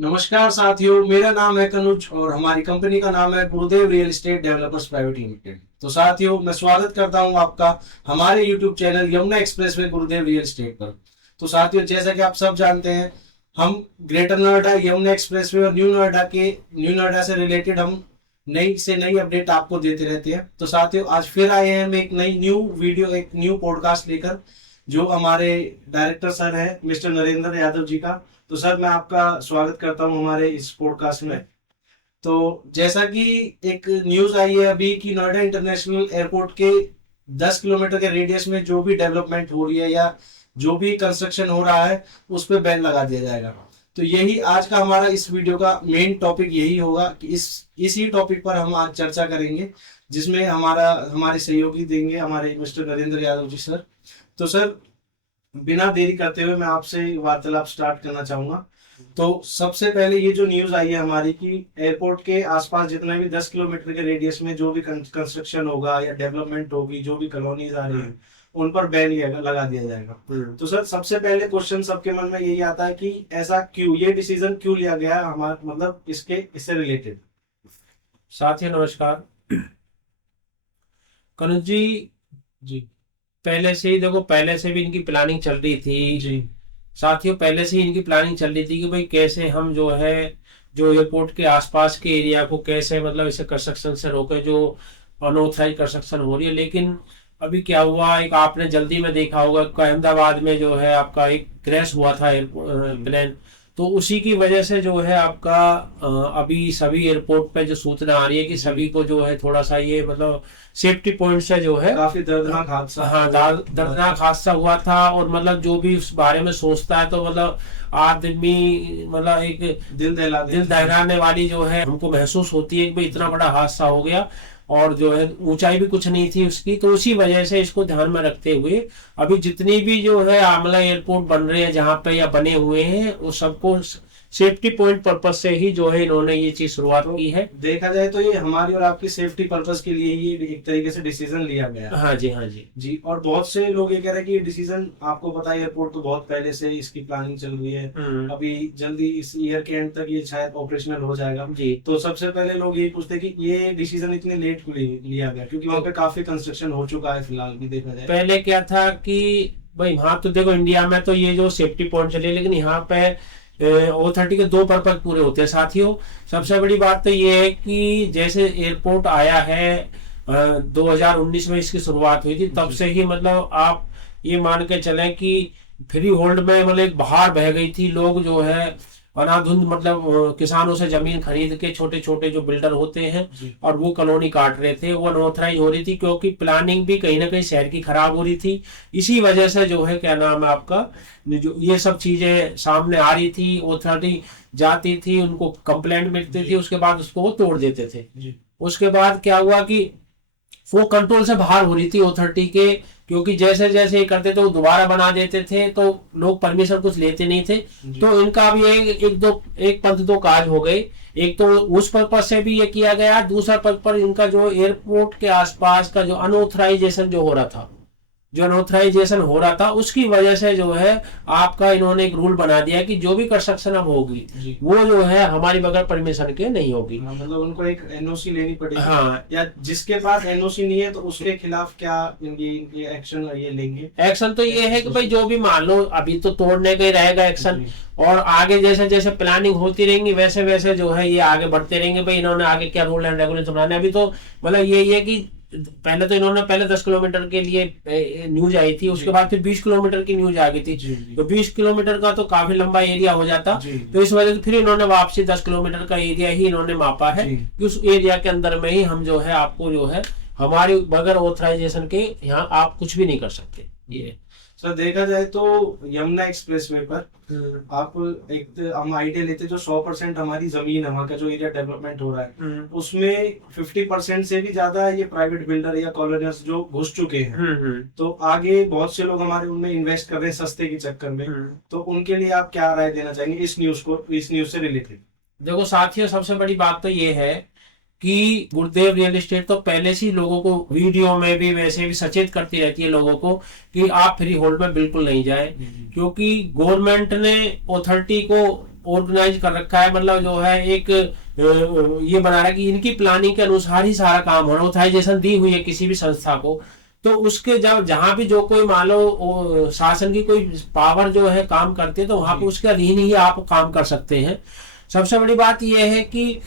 नमस्कार साथियों, मेरा नाम है कनुज और हमारी कंपनी का नाम है गुरुदेव real estate developers private limited. तो साथियों, मैं स्वागत करता हूं आपका हमारे YouTube channel Yamuna express way गुरुदेव रियल एस्टेट पर। तो साथियों, जैसा कि आप सब जानते हैं, हम greater Noida Yamuna express way और न्यू नोएडा से रिलेटेड हम नई से नई अपडेट आपको देते रहते हैं। तो साथियों, आज फिर आए हैं हम एक नई एक न्यू पॉडकास्ट लेकर, जो हमारे डायरेक्टर सर हैं मिस्टर नरेंद्र यादव जी का। तो सर, मैं आपका स्वागत करता हूं हमारे इस पॉडकास्ट में। तो जैसा कि एक न्यूज आई है अभी कि नोएडा इंटरनेशनल एयरपोर्ट के 10 किलोमीटर के रेडियस में जो भी डेवलपमेंट हो रही है या जो भी कंस्ट्रक्शन हो रहा है, उस पर बैन लगा दिया जाएगा। तो यही आज का हमारा इस वीडियो का मेन टॉपिक यही होगा कि इसी टॉपिक पर हम आज चर्चा करेंगे, जिसमें हमारे सहयोगी देंगे हमारे मिस्टर नरेंद्र यादव जी सर। तो सर, बिना देरी करते हुए मैं आपसे वार्तालाप स्टार्ट करना चाहूंगा। तो सबसे पहले ये जो न्यूज आई है हमारी कि एयरपोर्ट के आसपास जितने भी 10 किलोमीटर के रेडियस में जो भी कंस्ट्रक्शन होगा या डेवलपमेंट होगी, जो भी कॉलोनीज आ रही है, उन पर बैन लगा दिया जाएगा। तो सर, सबसे पहले क्वेश्चन सबके मन में यही आता है कि ऐसा क्यों, ये डिसीजन क्यों लिया गया हमारा, मतलब इससे रिलेटेड। साथियों नमस्कार। कनुज जी, जी पहले से ही देखो, पहले से भी इनकी प्लानिंग चल रही थी। जी साथियों, पहले से ही इनकी प्लानिंग चल रही थी कि भाई कैसे हम जो है, जो एयरपोर्ट के आसपास के एरिया को कैसे मतलब इसे कंस्ट्रक्शन से रोके, जो अनऑथराइज कंस्ट्रक्शन हो रही है। लेकिन अभी क्या हुआ, एक आपने जल्दी में देखा होगा कि अहमदाबाद में जो है आपका एक क्रैश हुआ था प्लेन। तो उसी की वजह से जो है आपका अभी सभी एयरपोर्ट पे जो सूचना आ रही है कि सभी को जो है थोड़ा सा ये मतलब सेफ्टी पॉइंट से जो है काफी दर्दनाक हादसा। हाँ, दर्दनाक हादसा हुआ था। और मतलब जो भी उस बारे में सोचता है तो मतलब आदमी मतलब एक दिल दहलाने वाली जो है हमको महसूस होती है कि भाई इतना बड़ा हादसा हो गया, और जो है ऊंचाई भी कुछ नहीं थी उसकी। तो उसी वजह से इसको ध्यान में रखते हुए अभी जितनी भी जो है आमला एयरपोर्ट बन रहे हैं जहाँ पे या बने हुए हैं, वो सबको सेफ्टी पॉइंट पर्पज से ही जो है इन्होंने ये चीज शुरुआत की है। देखा जाए तो ये हमारी और आपकी सेफ्टी पर्पस के लिए ही एक तरीके से डिसीजन लिया गया है। हाँ जी, हाँ जी जी। और बहुत से लोग ये कह रहे हैं कि ये डिसीजन, आपको पता है एयरपोर्ट तो बहुत पहले से इसकी प्लानिंग चल रही है। अभी जल्दी इस ईयर के एंड तक ये शायद ऑपरेशनल हो जाएगा जी। तो सबसे पहले लोग यही पूछते हैं कि ये डिसीजन इतने लेट क्यों लिया गया, क्योंकि वहाँ पे काफी कंस्ट्रक्शन हो चुका है फिलहाल भी देखा जाए। पहले क्या था कि भाई वहां तो देखो इंडिया में तो ये जो सेफ्टी पॉइंट चले, लेकिन यहाँ पे O30 के दो पर्पज पूरे होते हैं साथियों। सबसे बड़ी बात तो ये है कि जैसे एयरपोर्ट आया है 2019 में इसकी शुरुआत हुई थी, तब से ही मतलब आप ये मान के चलें कि फ्री होल्ड में मतलब एक बहार बह गई थी। लोग जो है अनाधुंध मतलब किसानों से जमीन खरीद के, छोटे छोटे जो बिल्डर होते हैं, और वो कॉलोनी काट रहे थे, वो अनऑथराइज हो रही थी, क्योंकि प्लानिंग भी कहीं ना कहीं शहर की खराब हो रही थी। इसी वजह से जो है क्या नाम है आपका, जो ये सब चीजें सामने आ रही थी, अथॉरिटी जाती थी, उनको कंप्लेंट मिलती थी, उसके बाद उसको वो तोड़ देते थे। उसके बाद क्या हुआ कि वो कंट्रोल से बाहर हो रही थी अथॉरिटी के, क्योंकि जैसे जैसे ये करते थे वो दोबारा बना देते थे, तो लोग परमिशन कुछ लेते नहीं थे। तो इनका भी एक पंथ दो काज हो गए। एक तो उस पर्पज से भी ये किया गया, दूसरा पर्पज पर इनका जो एयरपोर्ट के आसपास का जो अनऑथराइजेशन हो रहा था उसकी वजह से जो है आपका इन्होंने एक रूल बना दिया कि जो भी कंस्ट्रक्शन अब होगी वो जो है हमारी बगैर परमिशन के नहीं होगी। मतलब उनको एक एनओसी लेनी पड़ेगी। हाँ, या जिसके पास एनओसी नहीं है तो उसके खिलाफ क्या इनके एक्शन ये लेंगे। एक्शन तो ये है कि भाई जो भी मान लो, अभी तो तोड़ने का ही रहेगा एक्शन, और आगे जैसे जैसे प्लानिंग होती रहेंगी वैसे वैसे जो है ये आगे बढ़ते रहेंगे। भाई इन्होंने आगे क्या रूल एंड रेगुलेशन बनाने, अभी तो मतलब यही है कि पहले 10 किलोमीटर के लिए न्यूज आई थी, उसके बाद फिर 20 किलोमीटर की न्यूज आ गई थी। तो 20 किलोमीटर का तो काफी लंबा एरिया हो जाता, तो इस वजह से फिर इन्होंने वापसी 10 किलोमीटर का एरिया ही इन्होंने मापा है कि उस एरिया के अंदर में ही हम जो है आपको जो है हमारी बगैर ऑथराइजेशन के यहाँ आप कुछ भी नहीं कर सकते। ये सर, देखा जाए तो यमुना एक्सप्रेसवे पर आप हम आइडिया लेते जो 100% हमारी जमीन है, वहाँ का जो एरिया डेवलपमेंट हो रहा है, उसमें 50% से भी ज्यादा ये प्राइवेट बिल्डर या कॉलोनियर्स जो घुस चुके हैं। तो आगे बहुत से लोग हमारे उनमें इन्वेस्ट कर रहे हैं सस्ते के चक्कर में। तो उनके लिए आप क्या राय देना चाहेंगे इस न्यूज से रिलेटेड। देखो साथियों, सबसे बड़ी बात तो ये है कि गुरुदेव रियल एस्टेट तो पहले से ही लोगों को वीडियो में भी वैसे भी सचेत करती रहती है लोगों को कि आप फ्री होल्ड में बिल्कुल नहीं जाए, क्योंकि गवर्नमेंट ने अथॉरिटी को ऑर्गेनाइज कर रखा है, मतलब जो है एक ये बना रहा है कि इनकी प्लानिंग के अनुसार ही सारा काम होना, ऑथराइजेशन दी हुई है किसी भी संस्था को, तो उसके जब जहां भी जो कोई मान लो शासन की कोई पावर जो है काम करते हैं, तो वहां पे उसके अधीन ही आप काम कर सकते हैं। सबसे बड़ी बात यह है कि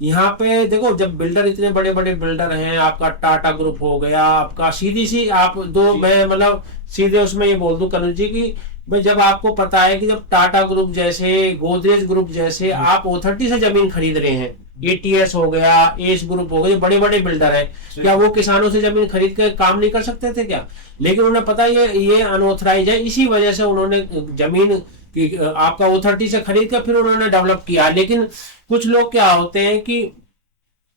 यहाँ पे देखो, जब बिल्डर इतने बड़े बड़े बिल्डर हैं, आपका टाटा ग्रुप हो गया, आपका सीधी सी आप दो, मैं मतलब सीधे उसमें ये बोल दूं कनुज जी की भाई, जब आपको पता है कि जब टाटा ग्रुप जैसे, गोदरेज ग्रुप जैसे आप ऑथोरिटी से जमीन खरीद रहे हैं, एटीएस हो गया, एस ग्रुप हो गया, बड़े बड़े बिल्डर है, क्या वो किसानों से जमीन खरीद के काम नहीं कर सकते थे क्या? लेकिन उन्हें पता ये अनऑथराइज है, इसी वजह से उन्होंने जमीन की आपका ऑथोरिटी से खरीद कर फिर उन्होंने डेवलप किया। लेकिन कुछ लोग क्या होते हैं कि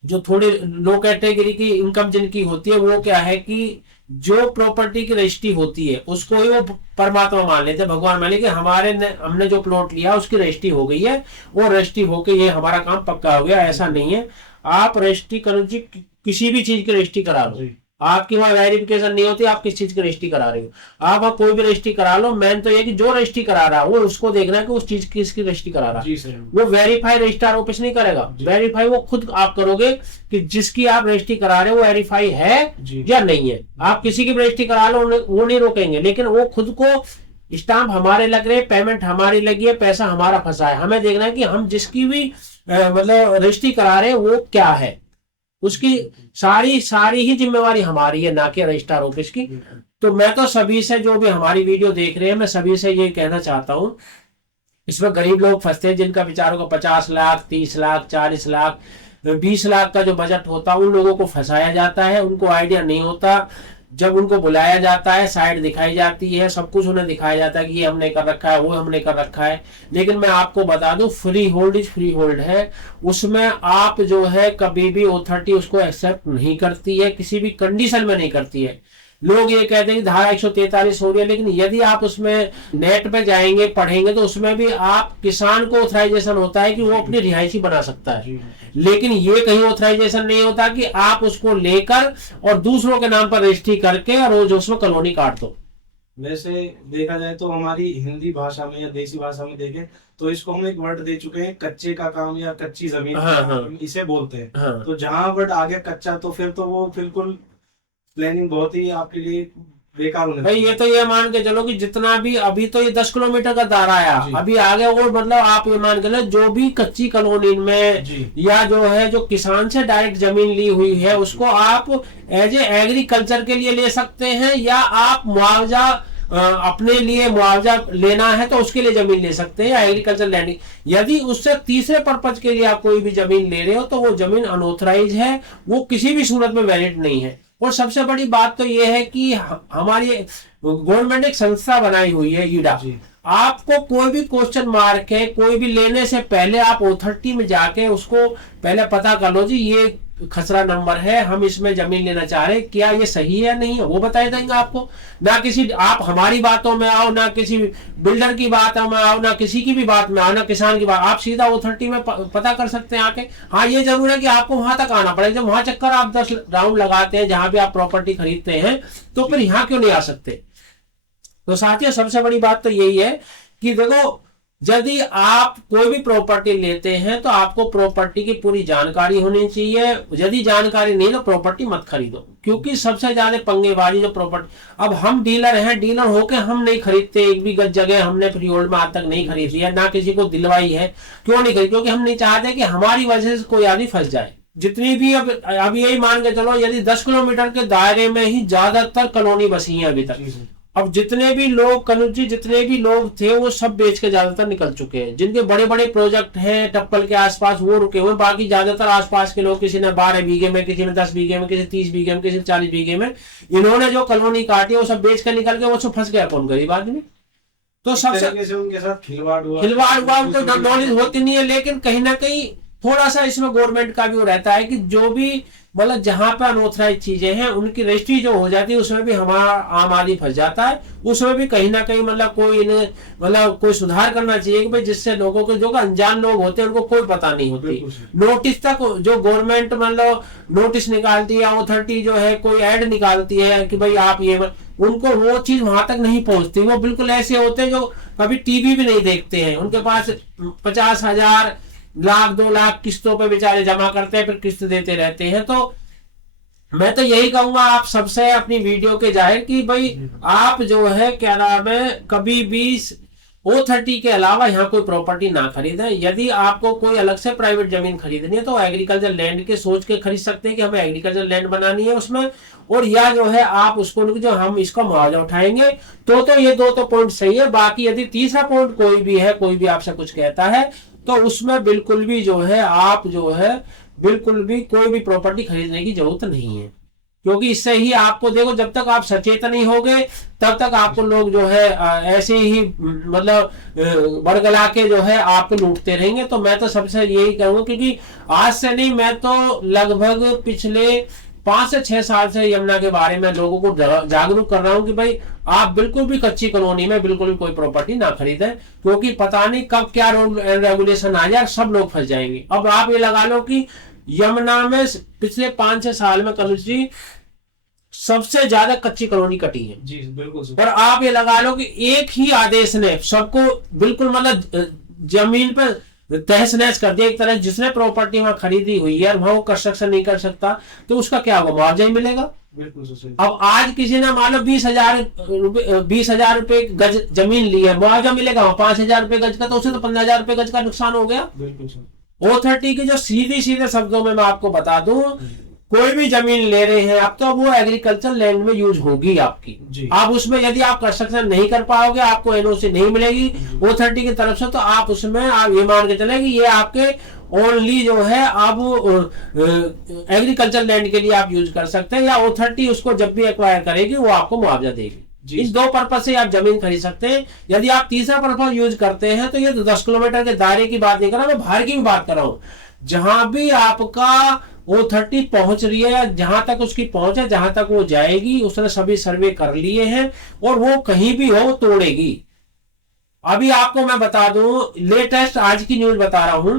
जो थोड़ी लो कैटेगरी की इनकम जिनकी होती है, वो क्या है कि जो प्रॉपर्टी की रजिस्ट्री होती है उसको ही वो परमात्मा मान लेते हैं, भगवान मान लेते, हमने जो प्लॉट लिया उसकी रजिस्ट्री हो गई है, वो रजिस्ट्री होके ये हमारा काम पक्का हो गया। ऐसा नहीं है। आप रजिस्ट्री करो जी, किसी भी चीज की रजिस्ट्री करा लो, आपकी वहां वेरिफिकेशन नहीं होती आप किस चीज की रजिस्ट्री करा रहे हो, आप वहां कोई भी रजिस्ट्री करा लो, मेन तो ये कि जो रजिस्ट्री करा रहा है वो उसको देखना है कि उस चीज किसकी रजिस्ट्री करा रहा है। वो वेरीफाई रजिस्ट्रार ऑफिस नहीं करेगा, वेरीफाई वो खुद आप करोगे कि जिसकी आप रजिस्ट्री करा रहे हो वेरीफाई है या नहीं है। आप किसी की रजिस्ट्री करा लो, वो नहीं रोकेंगे, लेकिन वो खुद को स्टाम्प हमारे लग रहे, पेमेंट हमारी लगी है, पैसा हमारा फंसा है, हमें देखना है कि हम जिसकी भी मतलब रजिस्ट्री करा रहे हैं वो क्या है, उसकी सारी ही जिम्मेवारी हमारी है, ना कि रजिस्ट्रार ऑफिस की। तो मैं तो सभी से, जो भी हमारी वीडियो देख रहे हैं, मैं सभी से ये कहना चाहता हूं, इसमें गरीब लोग फंसते हैं जिनका बेचारों का 50 लाख 30 लाख 40 लाख 20 लाख का जो बजट होता है, उन लोगों को फंसाया जाता है, उनको आइडिया नहीं होता। जब उनको बुलाया जाता है, साइड दिखाई जाती है, सब कुछ उन्हें दिखाया जाता है कि ये हमने कर रखा है, वो हमने कर रखा है, लेकिन मैं आपको बता दूं free hold is free hold है। उसमें आप जो है कभी भी अथॉरिटी उसको एक्सेप्ट नहीं करती है, किसी भी कंडीशन में नहीं करती है। लोग ये कहते हैं कि धारा 143 हो रही है, लेकिन यदि आप उसमें नेट पे जाएंगे पढ़ेंगे तो उसमें भी आप किसान को ऑथराइजेशन होता है कि वो अपनी रिहायशी बना सकता है, लेकिन ये कहीं ऑथराइजेशन नहीं होता कि आप उसको लेकर और दूसरों के नाम पर रजिस्ट्री करके और रोज उसमें कॉलोनी काट दो। वैसे देखा जाए तो हमारी हिंदी भाषा में या देसी भाषा में देखें तो इसको हम एक वर्ड दे चुके हैं, कच्चे का काम या कच्ची जमीन, हाँ। इसे बोलते हैं। हाँ। तो जहां वर्ड आ गया कच्चा, तो फिर तो वो बिल्कुल प्लानिंग बहुत ही आपके लिए बेकार होने भाई ये तो ये मान के चलो कि जितना भी अभी तो ये 10 किलोमीटर का दायरा आया, अभी आगे और मतलब आप ये मान के लो जो भी कच्ची कॉलोनी में या जो है जो किसान से डायरेक्ट जमीन ली हुई है उसको आप एज ए एग्रीकल्चर के लिए ले सकते हैं, या आप मुआवजा अपने लिए मुआवजा लेना है तो उसके लिए जमीन ले सकते हैं, या एग्रीकल्चर लैंड। यदि उससे तीसरे पर्पज के लिए आप कोई भी जमीन ले रहे हो तो वो जमीन अनऑथराइज है, वो किसी भी सूरत में वैलिड नहीं है। और सबसे बड़ी बात तो ये है कि हमारी गवर्नमेंट एक संस्था बनाई हुई है ईडा, आपको कोई भी क्वेश्चन मार्क है, कोई भी लेने से पहले आप अथॉरिटी में जाके उसको पहले पता कर लो जी ये खसरा नंबर है, हम इसमें जमीन लेना चाह रहे हैं, क्या ये सही है नहीं है, वो बता देंगे आपको। ना किसी आप हमारी बातों में आओ, ना किसी बिल्डर की बातों में आओ, ना किसी की भी बात में आओ, ना किसान की बात, आप सीधा अथॉरिटी में पता कर सकते हैं आके। हाँ ये जरूर है कि आपको वहां तक आना पड़ेगा, जब वहां चक्कर आप 10 राउंड लगाते हैं जहां भी आप प्रॉपर्टी खरीदते हैं, तो फिर यहाँ क्यों नहीं आ सकते। तो साथियों सबसे बड़ी बात तो यही है कि देखो, यदि आप कोई भी प्रॉपर्टी लेते हैं तो आपको प्रॉपर्टी की पूरी जानकारी होनी चाहिए। यदि जानकारी नहीं तो प्रॉपर्टी मत खरीदो, क्योंकि सबसे ज्यादा पंगेबाजी जो प्रॉपर्टी, अब हम डीलर हैं, डीलर होके हम नहीं खरीदते, एक भी गज जगह हमने फ्री होल्ड में आज तक नहीं खरीदी है, ना किसी को दिलवाई है। क्यों नहीं खरीदी? क्योंकि हम नहीं चाहते कि हमारी वजह से कोई आदमी फंस जाए। जितनी भी अब यही मान के चलो, यदि 10 किलोमीटर के दायरे में ही ज्यादातर कॉलोनी बसी है अभी तक। अब जितने भी लोग कनुज जी, जितने भी लोग थे वो सब बेच के ज्यादातर निकल चुके हैं। जिनके बड़े बड़े प्रोजेक्ट हैं टप्पल के आसपास वो रुके हुए, बाकी ज्यादातर आसपास के लोग, किसी ने 12 बीघे में, किसी ने 10 बीघे में, किसी 30 बीघे में, किसी 40 बीघे में, इन्होंने जो कॉलोनी काटी वो सब बेच के निकल के वो सब फंस गया कौन? गरीब आदमी। तो सबसे उनके साथ खिलवाड़ हुआ, उनको नॉलेज होती नहीं है। लेकिन कहीं ना कहीं थोड़ा सा इसमें गवर्नमेंट का भी वो रहता है कि जो भी मतलब जहां पर अनऑथराइज चीजें हैं उनकी रजिस्ट्री जो हो जाती है उसमें भी हमारा आम आदमी फंस जाता है। उसमें भी कहीं ना कहीं मतलब कोई सुधार करना चाहिए कि भाई जिससे लोगों को, जो अनजान लोग होते हैं उनको कोई पता नहीं होती। नोटिस तक जो गवर्नमेंट मतलब नोटिस निकालती है, अथॉरिटी जो है कोई ऐड निकालती है कि भाई आप ये, उनको वो चीज वहां तक नहीं पहुंचती। वो बिल्कुल ऐसे होते हैं जो कभी टीवी भी नहीं देखते हैं, उनके पास 50,000 लाख 2 लाख किस्तों पे बेचारे जमा करते हैं, फिर किस्त देते रहते हैं। तो मैं तो यही कहूंगा आप सबसे अपनी वीडियो के जाहिर कि भाई आप जो है क्या नाम है कभी भी O30 के अलावा यहाँ कोई प्रॉपर्टी ना खरीदें। यदि आपको कोई अलग से प्राइवेट जमीन खरीदनी है तो एग्रीकल्चर लैंड के सोच के खरीद सकते हैं कि हमें एग्रीकल्चर लैंड बनानी है उसमें, और या जो है आप उसको जो हम इसका मुआवजा उठाएंगे। तो ये दो तो पॉइंट सही है। बाकी यदि तीसरा पॉइंट कोई भी आपसे कुछ कहता है तो उसमें बिल्कुल भी जो है आप जो है बिल्कुल भी कोई भी प्रॉपर्टी खरीदने की जरूरत नहीं है, क्योंकि इससे ही आपको देखो जब तक आप सचेत नहीं होगे तब तक आपको लोग जो है ऐसे ही मतलब बरगला के जो है आपको लूटते रहेंगे। तो मैं तो सबसे यही कहूंगा, क्योंकि आज से नहीं, मैं तो लगभग पिछले 5 से 6 साल से यमुना के बारे में लोगों को जागरूक कर रहा हूं कि भाई आप बिल्कुल भी कच्ची कॉलोनी में बिल्कुल भी कोई प्रॉपर्टी ना खरीदें, क्योंकि पता नहीं कब क्या रूल एंड रेगुलेशन आ जाए, सब लोग फंस जाएंगे। अब आप ये लगा लो कि यमुना में पिछले 5-6 साल में कनुज जी सबसे ज्यादा कच्ची कॉलोनी कटी है जी, बिल्कुल। और आप ये लगा लो कि एक ही आदेश ने सबको बिल्कुल मतलब जमीन पर तहस नहस कर दिया एक तरह। जिसने प्रॉपर्टी वहां खरीदी हुई है और वहां वो कंस्ट्रक्शन नहीं कर सकता तो उसका क्या होगा, मुआवजा ही मिलेगा। बिल्कुल। अब आज किसी ने मान लो 20,000 रुपए गज जमीन ली है, मुआवजा मिलेगा 5,000 रुपए गज का, तो उसे तो 15,000 रुपए गज का नुकसान हो गया। बिल्कुल सर। O30 की जो सीधे शब्दों में मैं आपको बता दूं, कोई भी जमीन ले रहे हैं आप तो वो एग्रीकल्चर लैंड में यूज होगी आपकी। आप उसमें यदि आप कंस्ट्रक्शन नहीं कर पाओगे, आपको NOC नहीं मिलेगी O30 की तरफ से, तो आप उसमें आप ये मान के चले कि ये आपके ओनली जो है आप एग्रीकल्चर लैंड के लिए आप यूज कर सकते हैं, या O30 उसको जब भी एक्वायर करेगी वो आपको मुआवजा देगी। इन 2 पर्पज से आप जमीन खरीद सकते हैं। यदि आप तीसरा पर्पज यूज करते हैं तो ये 10 किलोमीटर के दायरे की बात नहीं कर रहा, मैं बाहर की भी बात कर रहा हूं। जहां भी आपका O30 पहुंच रही है, जहां तक उसकी पहुंच है, जहां तक वो जाएगी, उसने सभी सर्वे कर लिए हैं और वो कहीं भी हो तोड़ेगी। अभी आपको मैं बता दूं, लेटेस्ट आज की न्यूज बता रहा हूं,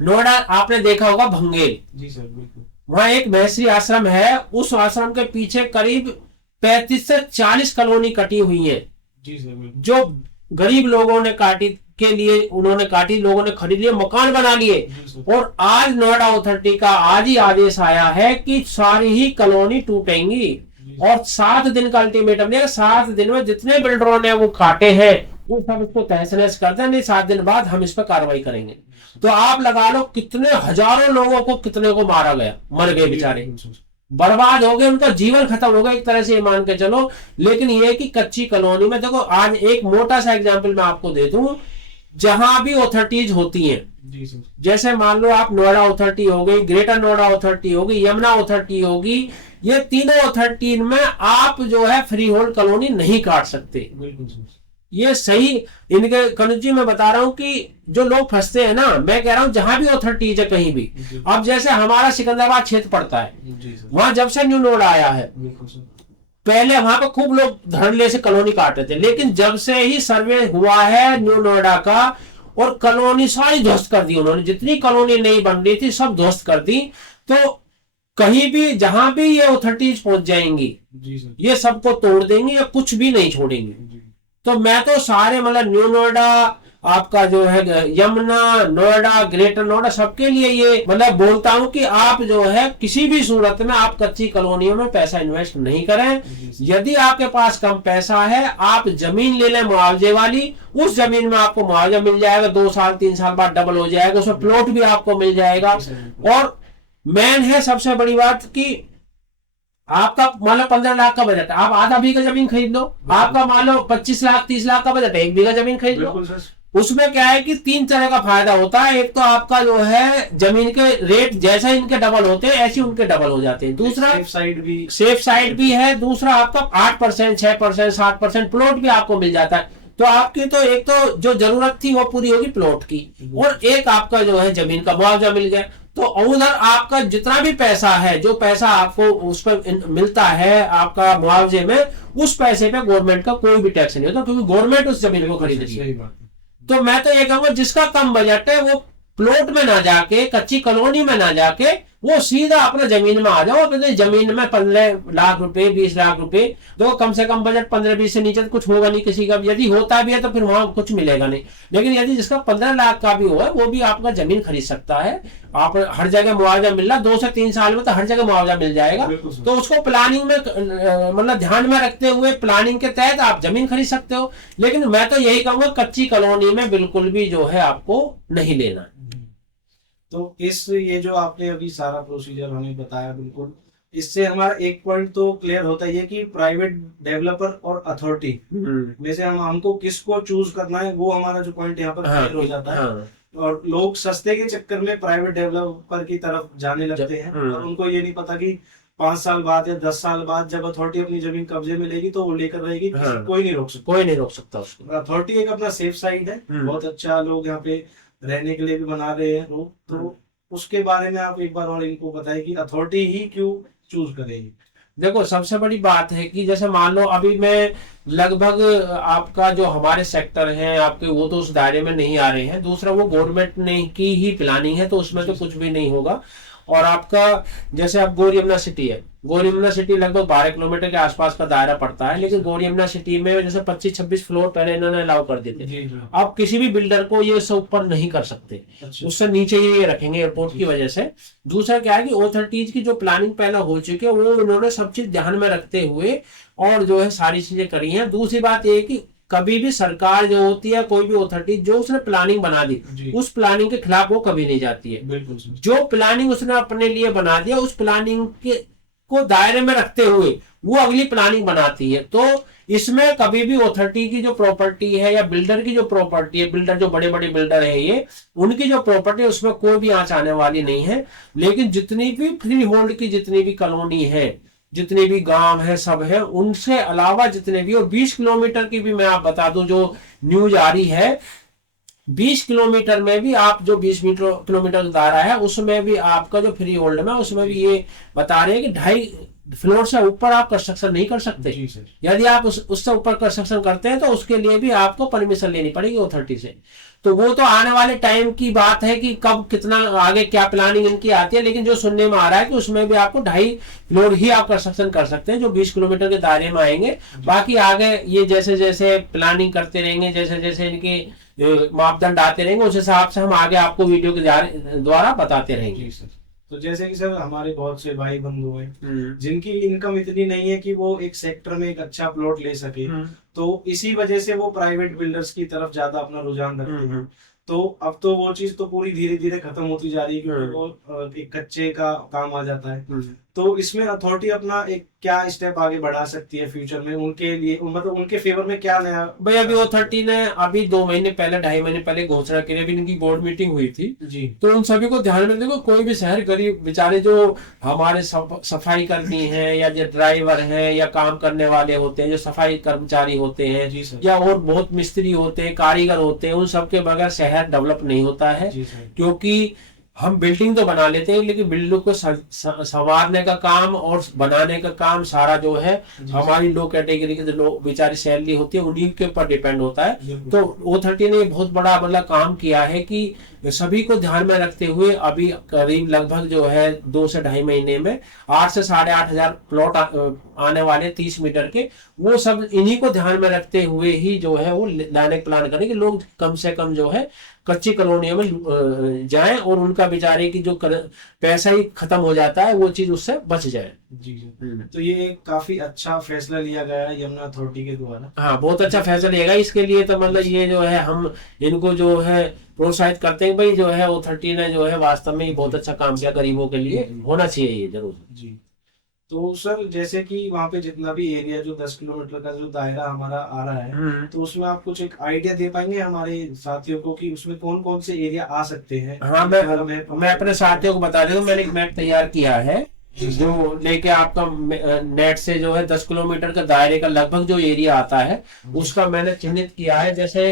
नोएडा आपने देखा होगा भंगेल जी सर, बिल्कुल। वहां एक महर्षि आश्रम है, उस आश्रम के पीछे करीब 35 से 40 कॉलोनी कटी हुई है जी सर, बिल्कुल। जो गरीब लोगों ने काटी के लिए उन्होंने काटी, लोगों ने खरीद लिए, मकान बना लिए। और आज नोएडा O30 का आज ही आदेश आया है कि सारी ही कॉलोनी टूटेंगी और 7 दिन का अल्टीमेटम दिया। 7 दिन में जितने बिल्डरों ने वो काटे हैं वो सब इसको तहस नहस करते हैं, नहीं 7 दिन बाद हम इस पर कार्रवाई करेंगे। तो आप लगा लो कितने हजारों लोगों को कितने को मारा गया, मर गए बेचारे, बर्बाद हो गए, उनका जीवन खत्म हो गया एक तरह से, मान के चलो। लेकिन ये कि कच्ची कॉलोनी में देखो, आज एक मोटा सा एग्जांपल मैं आपको दे दूं, जहां भी O30 होती हैं, जैसे मान लो आप नोएडा O30 हो गई, ग्रेटर नोएडा O30 होगी, यमुना O30 होगी, ये तीनों O30 में आप जो है फ्री होल्ड कॉलोनी नहीं काट सकते। ये सही इनके कनुज जी मैं बता रहा हूं कि जो लोग फंसते हैं ना, मैं कह रहा हूं जहां भी O30 है कहीं भी। अब जैसे हमारा सिकंदराबाद क्षेत्र पड़ता है, वहां जब से न्यू नोएडा आया है, पहले वहां पर खूब लोग धड़ल्ले से कॉलोनी काटते थे, लेकिन जब से ही सर्वे हुआ है न्यू नोएडा का और कॉलोनी सारी ध्वस्त कर दी उन्होंने, जितनी कॉलोनी नहीं बन रही थी सब ध्वस्त कर दी। तो कहीं भी जहां भी ये O30 पहुंच जाएंगी ये सबको तोड़ देंगे या कुछ भी नहीं छोड़ेंगे। तो मैं तो सारे मतलब न्यू नोएडा, आपका जो है यमुना, नोएडा, ग्रेटर नोएडा, सबके लिए ये मतलब बोलता हूं कि आप जो है किसी भी सूरत में आप कच्ची कॉलोनियों में पैसा इन्वेस्ट नहीं करें। यदि आपके पास कम पैसा है, आप जमीन ले लें मुआवजे वाली, उस जमीन में आपको मुआवजा मिल जाएगा, 2 साल 3 साल बाद डबल हो जाएगा, उसमें प्लॉट भी आपको मिल जाएगा। और मेन है सबसे बड़ी बात कि आपका मान लो 15 लाख का बजट है, आप आधा बीघा जमीन खरीद लो। आपका मान लो 25 लाख 30 लाख का बजट है, 1 बीघा जमीन खरीद लो। उसमें क्या है कि 3 तरह का फायदा होता है। एक तो आपका जो है जमीन के रेट जैसे इनके डबल होते हैं ऐसे उनके डबल हो जाते हैं। दूसरा सेफ साइड भी है। दूसरा आपका 8%, 6%, 7% प्लॉट भी आपको मिल जाता है। तो आपकी तो एक तो जो जरूरत थी वो पूरी होगी प्लॉट की, और एक आपका जो है जमीन का मुआवजा मिल गया। तो उधर आपका जितना भी पैसा है, जो पैसा आपको उस पर मिलता है आपका मुआवजे में, उस पैसे पे गवर्नमेंट का कोई भी टैक्स नहीं होता, क्योंकि गवर्नमेंट उस जमीन को खरीद रही है। तो मैं तो ये कहूंगा जिसका कम बजट है वो प्लॉट में ना जाके, कच्ची कॉलोनी में ना जाके, वो सीधा अपना जमीन में आ जाओ। अपने जमीन में 15 लाख रुपए 20 लाख रुपए तो कम से कम बजट 15-20 से नीचे तो कुछ होगा नहीं किसी का। यदि होता भी है तो फिर वहां कुछ मिलेगा नहीं। लेकिन यदि जिसका 15 लाख का भी हो वो भी आपका जमीन खरीद सकता है। आप हर जगह मुआवजा मिल रहा, 2 से 3 साल में तो हर जगह मुआवजा मिल जाएगा। तो उसको प्लानिंग में मतलब ध्यान में रखते हुए प्लानिंग के तहत आप जमीन खरीद सकते हो। लेकिन मैं तो यही कहूंगा कच्ची कॉलोनी में बिल्कुल भी जो है आपको नहीं लेना। तो ये जो आपने अभी सारा प्रोसीजर हमें बताया, बिल्कुल इससे हमारा एक पॉइंट तो क्लियर होता है कि प्राइवेट डेवलपर और अथॉरिटी में से हमको किसको चूज करना है, वो हमारा जो पॉइंट यहाँ पर क्लियर हो जाता है। और लोग सस्ते के चक्कर में प्राइवेट डेवलपर की तरफ जाने लगते हैं और उनको ये नहीं पता कि 5 साल बाद या 10 साल बाद जब अथॉरिटी अपनी जमीन कब्जे में लेगी तो वो लेकर रहेगी। कोई नहीं रोक सकता उसको। अथॉरिटी एक अपना सेफ साइड है, बहुत अच्छा लोग यहाँ पे रहने के लिए भी बना रहे हैं लोग। तो उसके बारे में आप एक बार और इनको बताएं कि अथॉरिटी ही क्यों चूज करेगी। देखो सबसे बड़ी बात है कि जैसे मान लो अभी मैं लगभग आपका जो हमारे सेक्टर है आपके वो तो उस दायरे में नहीं आ रहे हैं। दूसरा वो गवर्नमेंट ने की ही प्लानिंग है तो उसमें तो कुछ भी नहीं होगा। और आपका जैसे अब गौरी यमुना सिटी है, गौरी यमुना सिटी लगभग 12 किलोमीटर के आसपास का दायरा पड़ता है। लेकिन गौरी यमुना सिटी में जैसे 25-26 फ्लोर पहले इन्होंने अलाउ कर देते थे। अब किसी भी बिल्डर को ये सब ऊपर नहीं कर सकते, उससे नीचे ये रखेंगे एयरपोर्ट की वजह से। दूसरा क्या है कि ऑथोरिटीज की जो प्लानिंग पहले हो चुकी है वो उन्होंने सब चीज ध्यान में रखते हुए और जो है सारी चीजें करी है। दूसरी बात ये कि कभी भी सरकार जो होती है कोई भी अथॉरिटी जो उसने प्लानिंग बना दी उस प्लानिंग के खिलाफ वो कभी नहीं जाती है। बिल्कुल जो प्लानिंग उसने अपने लिए बना दिया उस प्लानिंग के को दायरे में रखते हुए वो अगली प्लानिंग बनाती है। तो इसमें कभी भी अथॉरिटी की जो प्रॉपर्टी है या बिल्डर की जो प्रॉपर्टी है, बिल्डर जो बड़े बड़े बिल्डर है ये उनकी जो प्रॉपर्टी है उसमें कोई भी आंच आने वाली नहीं है। लेकिन जितनी भी फ्री होल्ड की जितनी भी कॉलोनी है, जितने भी गांव है सब है, उनसे अलावा जितने भी, और 20 किलोमीटर की भी मैं आप बता दूं जो न्यूज आ रही है 20 किलोमीटर में भी आप जो 20 किलोमीटर दायरा है उसमें भी आपका जो फ्री होल्ड में उसमें भी ये बता रहे हैं कि 2.5 फ्लोर से ऊपर आप कंस्ट्रक्शन नहीं कर सकते। यदि आप उससे ऊपर कंस्ट्रक्शन करते हैं तो उसके लिए भी आपको परमिशन लेनी पड़ेगी अथॉरिटी से। तो वो तो आने वाले टाइम की बात है कि कब कितना आगे क्या प्लानिंग इनकी आती है। लेकिन जो सुनने में आ रहा है कि उसमें भी आपको 2.5 फ्लोर ही आप कंस्ट्रक्शन कर सकते हैं जो 20 किलोमीटर के दायरे में आएंगे। बाकी आगे ये जैसे जैसे प्लानिंग करते रहेंगे, जैसे जैसे इनके मापदंड आते रहेंगे उस हिसाब से हम आगे आपको वीडियो के द्वारा बताते रहेंगे। तो जैसे कि सर हमारे बहुत से भाई बंधु हैं जिनकी इनकम इतनी नहीं है कि वो एक सेक्टर में एक अच्छा प्लॉट ले सके, तो इसी वजह से वो प्राइवेट बिल्डर्स की तरफ ज्यादा अपना रुझान रखते हैं। तो अब तो वो चीज तो पूरी धीरे धीरे खत्म होती जा रही है क्योंकि वो एक कच्चे का काम आ जाता है। तो इसमें अथॉरिटी अपना एक क्या स्टेप आगे बढ़ा सकती है फ्यूचर में उनके लिए, मतलब उनके फेवर में क्या नया। भाई अभी अथॉरिटी ने अभी 2 महीने पहले 2.5 महीने पहले घोषणा की, अभी इनकी बोर्ड मीटिंग हुई थी जी। तो उन सभी को ध्यान में देखो, कोई भी शहर गरीब बेचारे जो हमारे सफाई कर्मी है या जो ड्राइवर है या काम करने वाले होते हैं, जो सफाई कर्मचारी होते हैं या और बहुत मिस्त्री होते हैं, कारीगर होते हैं, उन सबके बगैर शहर डेवलप नहीं होता है। क्योंकि हम बिल्डिंग तो बना लेते हैं लेकिन बिल्डिंग को संवारने का काम और बनाने का काम सारा जो है हमारी लो कैटेगरी के जो लोग बेचारी सैलरी होती है उन्हीं के ऊपर डिपेंड होता है। तो अथॉरिटी ने बहुत बड़ा मतलब काम किया है कि सभी को ध्यान में रखते हुए अभी करीब लगभग जो है 2 से 2.5 महीने में 8 से 8.5 प्लॉट आने वाले 30 मीटर के, वो सब इन्हीं को ध्यान में रखते हुए ही जो है वो लाने का प्लान करें कि लोग कम से कम जो है कच्ची कॉलोनियों में जाएं और उनका बेचारे की जो पैसा ही खत्म हो जाता है वो चीज उससे बच जाए। जी तो ये एक काफी अच्छा फैसला लिया गया है यमुना अथॉरिटी के द्वारा। हाँ बहुत अच्छा फैसला लिया गया। इसके लिए तो मतलब ये जो है हम इनको जो है प्रोत्साहित करते हैं भाई जो है अथॉरिटी ने जो है वास्तव में बहुत अच्छा काम किया, गरीबों के लिए होना चाहिए ये जरूर जी। तो सर जैसे कि वहाँ पे जितना भी एरिया जो 10 किलोमीटर का जो दायरा हमारा आ रहा है तो उसमें आप कुछ एक आइडिया दे पाएंगे हमारे साथियों को कि उसमें कौन कौन से एरिया आ सकते हैं। हाँ मैं अपने साथियों को बता देता हूँ, मैंने एक मैप तैयार किया है जो लेके आपका नेट से जो है 10 किलोमीटर का दायरे का लगभग जो एरिया आता है उसका मैंने चिन्हित किया है। जैसे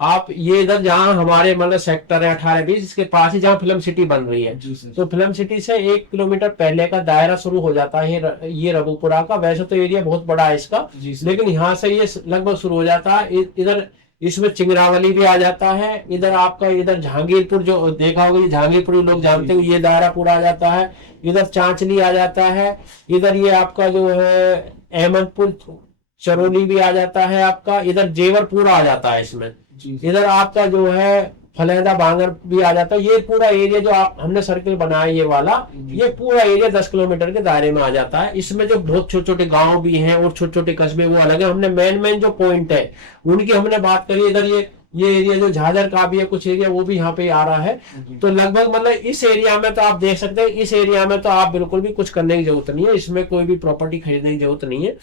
आप ये इधर जहाँ हमारे मतलब सेक्टर है 18-20 इसके पास ही जहाँ फिल्म सिटी बन रही है तो फिल्म सिटी से 1 किलोमीटर पहले का दायरा शुरू हो जाता है ये रघुपुरा का। वैसे तो एरिया बहुत बड़ा है इसका लेकिन यहाँ से ये लगभग शुरू हो जाता है। इधर इसमें चिंगरावली भी आ जाता है, इधर आपका इधर जहांगीरपुर जो देखा होगा, ये जहांगीरपुर लोग जानते हो, ये दायरा पूरा आ जाता है, इधर चांचली आ जाता है, इधर ये आपका जो है अहमदपुर चरौली भी आ जाता है आपका, इधर जेवर पूरा आ जाता है इसमें, इधर आपका जो है फलेदा बांगर भी आ जाता है। ये पूरा एरिया जो आप हमने सर्किल बनाया ये वाला, ये पूरा एरिया 10 किलोमीटर के दायरे में आ जाता है। इसमें जो बहुत छोटे छोटे गांव भी हैं और छोटे छोटे कस्बे वो अलग है। हमने मेन जो पॉइंट है उनकी हमने बात करी। इधर ये एरिया जो झाझर का भी है कुछ एरिया, वो भी यहाँ पे आ रहा है। तो लगभग मतलब इस एरिया में तो आप देख सकते हैं, इस एरिया में तो आप बिल्कुल भी कुछ करने की जरूरत नहीं है, इसमें कोई भी प्रॉपर्टी खरीदने की जरूरत नहीं है।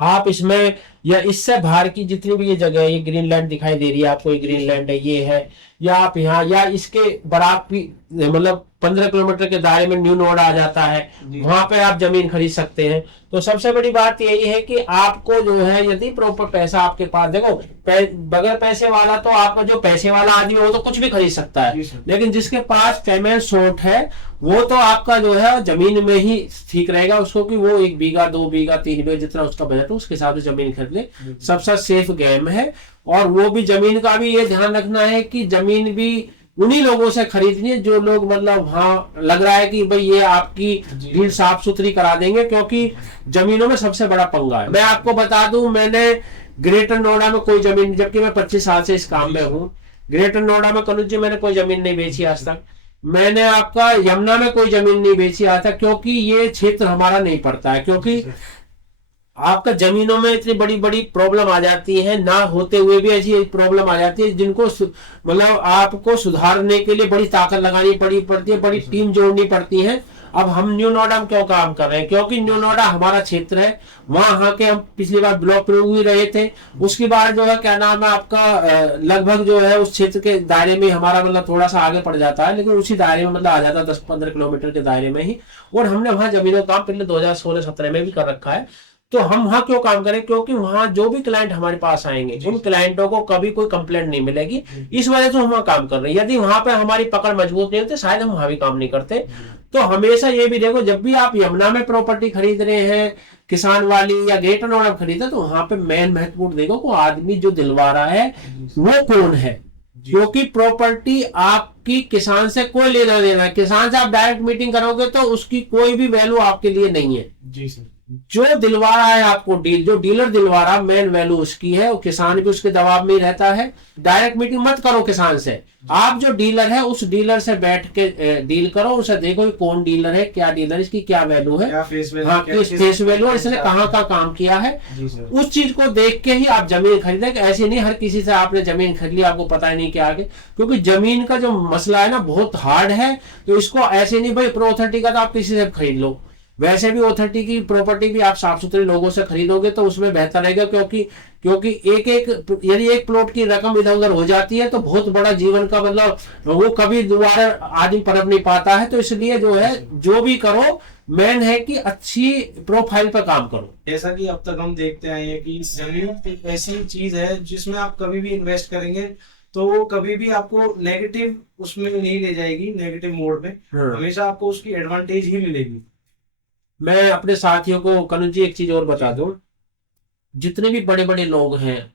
आप इसमें या इससे बाहर की जितनी भी ये जगह है, ये ग्रीनलैंड दिखाई दे रही है आपको, ये ग्रीनलैंड है, ये है, या आप यहाँ या इसके बराबर भी मतलब 15 किलोमीटर के दायरे में न्यू नोएडा आ जाता है, वहां पे आप जमीन खरीद सकते हैं। तो सबसे बड़ी बात यही है कि आपको जो है यदि प्रॉपर पैसा आपके पास, देखो बगैर पैसे वाला तो आपका जो पैसे वाला आदमी है वो तो कुछ भी खरीद सकता है, लेकिन जिसके पास पेमेंट शॉर्ट है वो तो आपका जो है जमीन में ही ठीक रहेगा उसको, कि वो 1 बीघा 2 बीघा 3 बीघा जितना उसका बजट है उसके हिसाब से जमीन खरीद ले। सबसे सेफ गेम है। और वो भी जमीन का भी ये ध्यान रखना है कि जमीन भी उन्हीं लोगों से खरीदनी है जो लोग मतलब हाँ लग रहा है कि भाई ये आपकी डील साफ सुथरी करा देंगे, क्योंकि जमीनों में सबसे बड़ा पंगा है। मैं आपको बता दूं, मैंने ग्रेटर नोएडा में कोई जमीन, जबकि मैं 25 साल से इस काम में हूँ, ग्रेटर नोएडा में कनुज जी मैंने कोई जमीन नहीं बेची आज तक। मैंने आपका यमुना में कोई जमीन नहीं बेची आज तक, क्योंकि ये क्षेत्र हमारा नहीं पड़ता है। क्योंकि आपका जमीनों में इतनी बड़ी बड़ी प्रॉब्लम आ जाती है, ना होते हुए भी ऐसी प्रॉब्लम आ जाती है जिनको मतलब आपको सुधारने के लिए बड़ी ताकत लगानी पड़ती है, बड़ी टीम जोड़नी पड़ती है। अब हम न्यू नोएडा में क्यों काम कर रहे हैं? क्योंकि न्यू नोएडा हमारा क्षेत्र है, वहां के हम पिछली बार ब्लॉक प्रयोग भी रहे थे, उसकी बार जो है क्या नाम है आपका लगभग जो है उस क्षेत्र के दायरे में हमारा मतलब थोड़ा सा आगे पड़ जाता है, लेकिन उसी दायरे में मतलब आ जाता है 10-15 किलोमीटर के दायरे में ही। और हमने वहां जमीनों का काम पहले 2016-17 में भी कर रखा है। तो हम वहां क्यों काम करें? क्योंकि वहां जो भी क्लाइंट हमारे पास आएंगे उन क्लाइंटों को कभी कोई कंप्लेंट नहीं मिलेगी, इस वजह से हम वहां काम कर रहे हैं। यदि वहां पे हमारी पकड़ मजबूत नहीं होती शायद हम वहां भी काम नहीं करते। तो हमेशा ये भी देखो, जब भी आप यमुना में प्रॉपर्टी खरीद रहे हैं किसान वाली या ग्रेटर नोएडा खरीदा, तो वहां पे मेन महत्वपूर्ण देखो को आदमी जो दिलवा रहा है वो कौन है, क्योंकि प्रॉपर्टी आपकी किसान से कोई लेना देना है। किसान से आप डायरेक्ट मीटिंग करोगे तो उसकी कोई भी वैल्यू आपके लिए नहीं है। जी सर। जो दिलवा रहा है आपको डील, जो डीलर दिलवा रहा है मेन वैल्यू उसकी है, और किसान भी उसके दबाव में रहता है। डायरेक्ट मीटिंग मत करो किसान से, आप जो डीलर है उस डीलर से बैठ के डील करो, उसे देखो कौन डीलर है, क्या डीलर, इसकी क्या वैल्यू है, हाँ किस फेस वैल्यू है, इसने कहाँ का काम किया है, उस चीज को देख के ही आप जमीन खरीदें। ऐसे नहीं हर किसी से आपने जमीन खरीद ली आपको पता ही नहीं क्या आगे, क्योंकि जमीन का जो मसला है ना बहुत हार्ड है। तो इसको ऐसे नहीं भाई प्रो अथॉरिटी का तो आप किसी से खरीद लो, वैसे भी अथॉरिटी की प्रॉपर्टी भी आप साफ सुथरे लोगों से खरीदोगे तो उसमें बेहतर रहेगा। क्योंकि यदि एक प्लॉट की रकम इधर उधर हो जाती है तो बहुत बड़ा जीवन का मतलब वो कभी दोबारा आदमी परख नहीं पाता है। तो इसलिए जो है जो भी करो मेन है कि अच्छी प्रोफाइल पर काम करो। जैसा कि अब तक हम देखते आए हैं कि जमीन एक ऐसी चीज है जिसमें आप कभी भी इन्वेस्ट करेंगे तो वो कभी भी आपको नेगेटिव उसमें नहीं ले जाएगी, नेगेटिव मोड में हमेशा आपको उसकी एडवांटेज ही मिलेगी। मैं अपने साथियों को कनुज जी एक चीज और बता दूं, जितने भी बड़े बड़े लोग हैं,